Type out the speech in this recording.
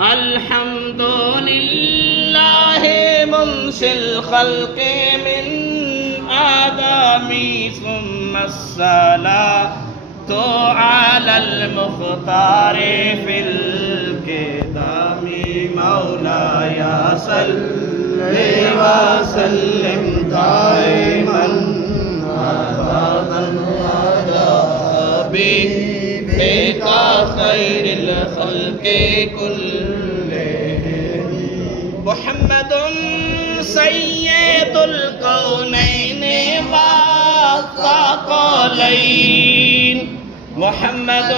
الحمد لله منشئ الخلق من آدم ثم الصلاة على المختار في القدام مولاي صل وسلم دائما أبدا على حبيبك خير الخلق كلهم محمد سيد الكونين والثقلين محمد